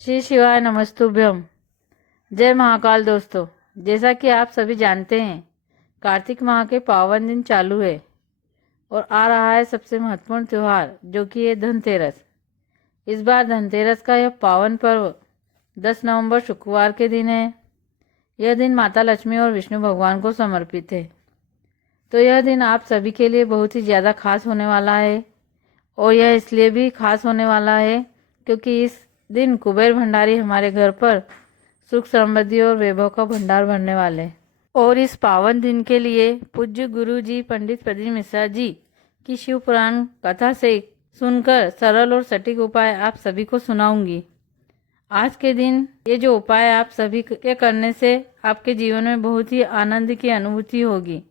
श्री शिवाय नमस्तुभ्यम। जय महाकाल। दोस्तों, जैसा कि आप सभी जानते हैं, कार्तिक माह के पावन दिन चालू है और आ रहा है सबसे महत्वपूर्ण त्यौहार, जो कि है धनतेरस। इस बार धनतेरस का यह पावन पर्व 10 नवंबर शुक्रवार के दिन है। यह दिन माता लक्ष्मी और विष्णु भगवान को समर्पित है। तो यह दिन आप सभी के लिए बहुत ही ज़्यादा खास होने वाला है। और यह इसलिए भी खास होने वाला है क्योंकि इस दिन कुबेर भंडारी हमारे घर पर सुख समृद्धि और वैभव का भंडार भरने वाले हैं। और इस पावन दिन के लिए पूज्य गुरु जी पंडित प्रदीप मिश्रा जी की शिव पुराण कथा से सुनकर सरल और सटीक उपाय आप सभी को सुनाऊंगी। आज के दिन ये जो उपाय आप सभी के करने से आपके जीवन में बहुत ही आनंद की अनुभूति होगी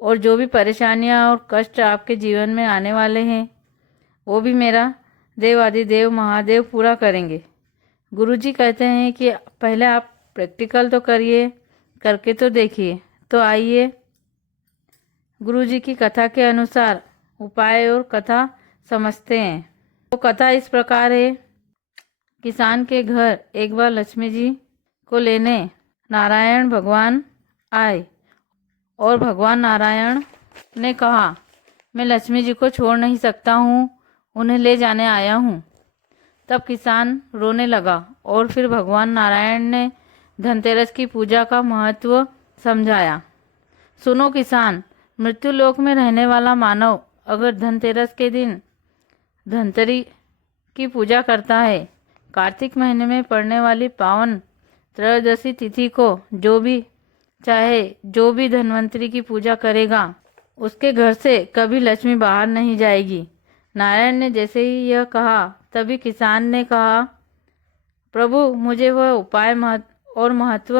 और जो भी परेशानियां और कष्ट आपके जीवन में आने वाले हैं वो भी मेरा देवादिदेव महादेव पूरा करेंगे। गुरुजी कहते हैं कि पहले आप प्रैक्टिकल तो करिए, करके तो देखिए। तो आइए गुरुजी की कथा के अनुसार उपाय और कथा समझते हैं। तो कथा इस प्रकार है। किसान के घर एक बार लक्ष्मी जी को लेने नारायण भगवान आए और भगवान नारायण ने कहा, मैं लक्ष्मी जी को छोड़ नहीं सकता हूँ, उन्हें ले जाने आया हूँ। तब किसान रोने लगा और फिर भगवान नारायण ने धनतेरस की पूजा का महत्व समझाया। सुनो किसान, मृत्यु लोक में रहने वाला मानव अगर धनतेरस के दिन धनतेरी की पूजा करता है, कार्तिक महीने में पड़ने वाली पावन त्रयोदशी तिथि को जो भी धन्वंतरी की पूजा करेगा, उसके घर से कभी लक्ष्मी बाहर नहीं जाएगी। नारायण ने जैसे ही यह कहा, तभी किसान ने कहा, प्रभु मुझे वह उपाय और महत्व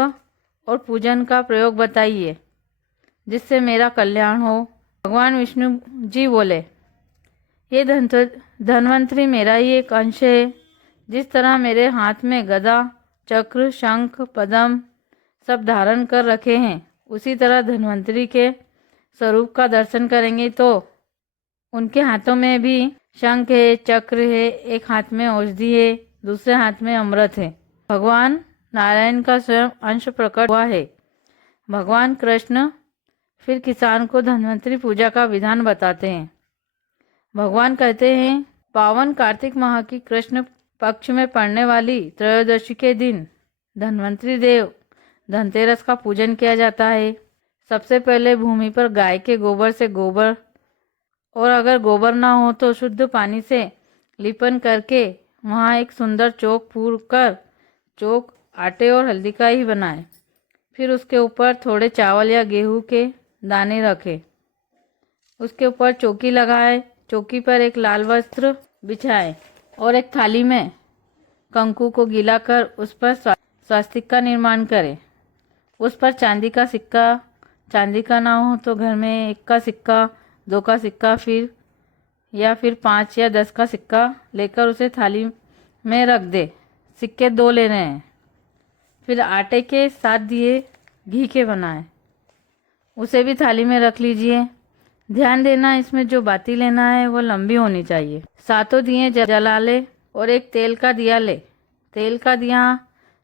और पूजन का प्रयोग बताइए जिससे मेरा कल्याण हो। भगवान विष्णु जी बोले, ये धन्वंतरी मेरा ही एक अंश है। जिस तरह मेरे हाथ में गदा, चक्र, शंख, पद्म सब धारण कर रखे हैं, उसी तरह धन्वंतरी के स्वरूप का दर्शन करेंगे तो उनके हाथों में भी शंख है, चक्र है, एक हाथ में औषधि है, दूसरे हाथ में अमृत है। भगवान नारायण का स्वयं अंश प्रकट हुआ है। भगवान कृष्ण फिर किसान को धन्वंतरी पूजा का विधान बताते हैं। भगवान कहते हैं, पावन कार्तिक माह की कृष्ण पक्ष में पड़ने वाली त्रयोदशी के दिन धन्वंतरी देव धनतेरस का पूजन किया जाता है। सबसे पहले भूमि पर गाय के गोबर से गोबर, और अगर गोबर ना हो तो शुद्ध पानी से लिपन करके वहाँ एक सुंदर चौक पूर कर, चौक आटे और हल्दी का ही बनाए। फिर उसके ऊपर थोड़े चावल या गेहूं के दाने रखे, उसके ऊपर चौकी लगाए, चौकी पर एक लाल वस्त्र बिछाए और एक थाली में कंकु को गीला कर उस पर स्वास्तिक का निर्माण करें। उस पर चांदी का सिक्का, चांदी का ना हो तो घर में 1 का सिक्का, 2 का सिक्का, फिर 5 या 10 का सिक्का लेकर उसे थाली में रख दे। सिक्के 2 लेने हैं। फिर आटे के 7 दिए घी के बनाए, उसे भी थाली में रख लीजिए। ध्यान देना, इसमें जो बाती लेना है वो लंबी होनी चाहिए। 7 दिए जला ले और एक तेल का दिया ले। तेल का दिया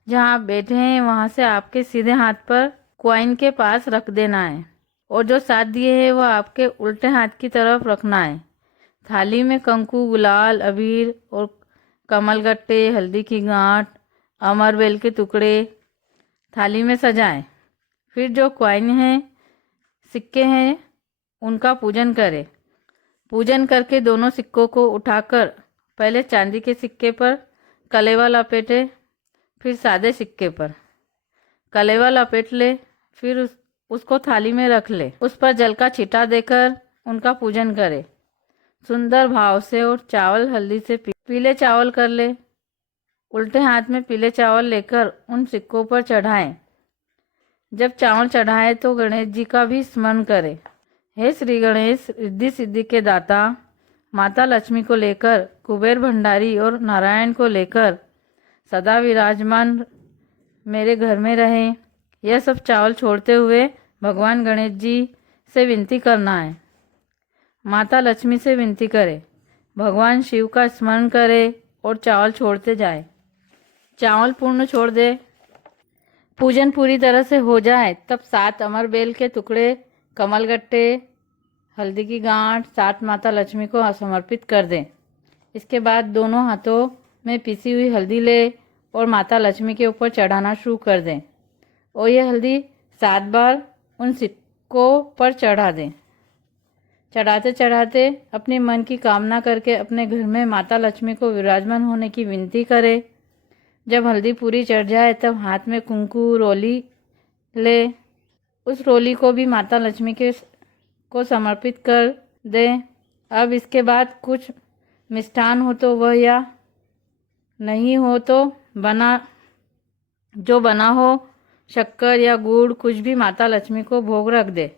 जहाँ आप बैठे हैं वहाँ से आपके सीधे हाथ पर क्वाइन के पास रख देना है और जो 7 दिए हैं वो आपके उल्टे हाथ की तरफ रखना है। थाली में कंकु, गुलाल, अबीर और कमलगट्टे, हल्दी की गांठ, अमरबेल के टुकड़े थाली में सजाएं। फिर जो क्वाइन हैं, सिक्के हैं, उनका पूजन करें। पूजन करके दोनों सिक्कों को उठाकर पहले चांदी के सिक्के पर कलेवा लपेटे, फिर सादे सिक्के पर कलेवा लपेट ले। फिर उसको थाली में रख ले। उस पर जल का छींटा देकर उनका पूजन करे सुंदर भाव से और चावल हल्दी से पीले चावल कर ले। उल्टे हाथ में पीले चावल लेकर उन सिक्कों पर चढ़ाएं। जब चावल चढ़ाए तो गणेश जी का भी स्मरण करें। हे श्री गणेश, रिद्धि सिद्धि के दाता, माता लक्ष्मी को लेकर, कुबेर भंडारी और नारायण को लेकर सदा विराजमान मेरे घर में रहें। यह सब चावल छोड़ते हुए भगवान गणेश जी से विनती करना है। माता लक्ष्मी से विनती करे, भगवान शिव का स्मरण करे और चावल छोड़ते जाए। चावल पूर्ण छोड़ दे। पूजन पूरी तरह से हो जाए तब 7 अमरबेल के टुकड़े, कमलगट्टे, हल्दी की गांठ 7 माता लक्ष्मी को समर्पित कर दें। इसके बाद दोनों हाथों में पिसी हुई हल्दी ले और माता लक्ष्मी के ऊपर चढ़ाना शुरू कर दें और ये हल्दी 7 बार उन सिक्कों पर चढ़ा दें। चढ़ाते चढ़ाते अपने मन की कामना करके अपने घर में माता लक्ष्मी को विराजमान होने की विनती करें। जब हल्दी पूरी चढ़ जाए तब हाथ में कुंकू रोली ले, उस रोली को भी माता लक्ष्मी को समर्पित कर दें। अब इसके बाद कुछ मिष्ठान हो तो वह, या नहीं हो तो बना हो शक्कर या गुड़ कुछ भी माता लक्ष्मी को भोग रख दे।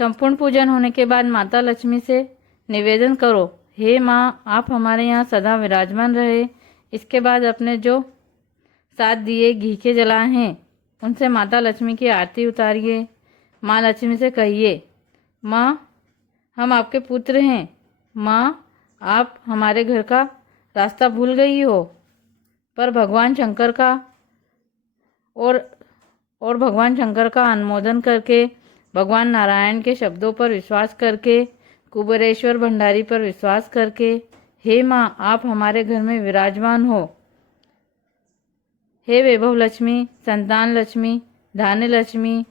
संपूर्ण पूजन होने के बाद माता लक्ष्मी से निवेदन करो, हे माँ आप हमारे यहाँ सदा विराजमान रहे। इसके बाद अपने जो 7 दिए घी के जलाए हैं उनसे माता लक्ष्मी की आरती उतारिए। माँ लक्ष्मी से कहिए, माँ हम आपके पुत्र हैं, माँ आप हमारे घर का रास्ता भूल गई हो। पर भगवान शंकर का अनुमोदन करके, भगवान नारायण के शब्दों पर विश्वास करके, कुबेरेश्वर भंडारी पर विश्वास करके, हे माँ आप हमारे घर में विराजमान हो। हे वैभव लक्ष्मी, संतान लक्ष्मी, धान्य लक्ष्मी,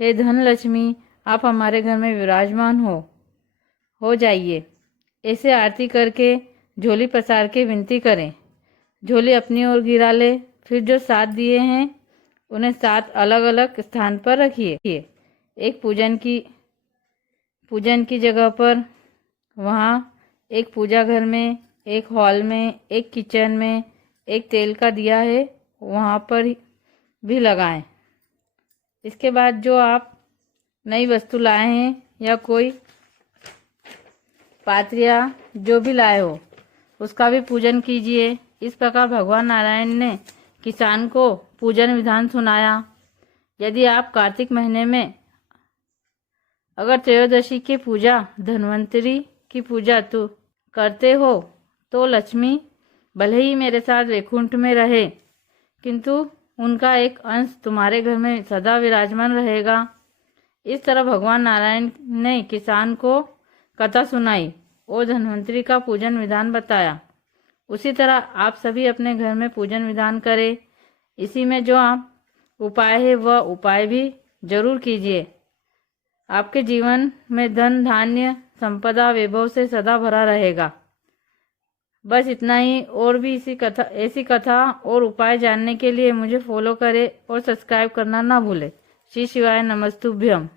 हे धन लक्ष्मी आप हमारे घर में विराजमान हो जाइए। ऐसे आरती करके झोली पसार के विनती करें। झोली अपनी ओर गिरा ले। फिर जो 7 दिए हैं उन्हें 7 अलग अलग स्थान पर रखिए। एक पूजन की जगह पर, वहाँ एक पूजा घर में, एक हॉल में, एक किचन में, एक तेल का दिया है वहाँ पर भी लगाएं। इसके बाद जो आप नई वस्तु लाए हैं या कोई पात्रिया जो भी लाए हो उसका भी पूजन कीजिए। इस प्रकार भगवान नारायण ने किसान को पूजन विधान सुनाया। यदि आप कार्तिक महीने में अगर त्रयोदशी की पूजा, धन्वंतरी की पूजा तो करते हो तो लक्ष्मी भले ही मेरे साथ वैकुंठ में रहे किंतु उनका एक अंश तुम्हारे घर में सदा विराजमान रहेगा। इस तरह भगवान नारायण ने किसान को कथा सुनाई और धन्वंतरी का पूजन विधान बताया। उसी तरह आप सभी अपने घर में पूजन विधान करें। इसी में जो आप उपाय है वह उपाय भी जरूर कीजिए। आपके जीवन में धन, धान्य, संपदा, वैभव से सदा भरा रहेगा। बस इतना ही। और भी ऐसी कथा और उपाय जानने के लिए मुझे फॉलो करें और सब्सक्राइब करना ना भूलें। श्री शिवाय नमस्तुभ्यम।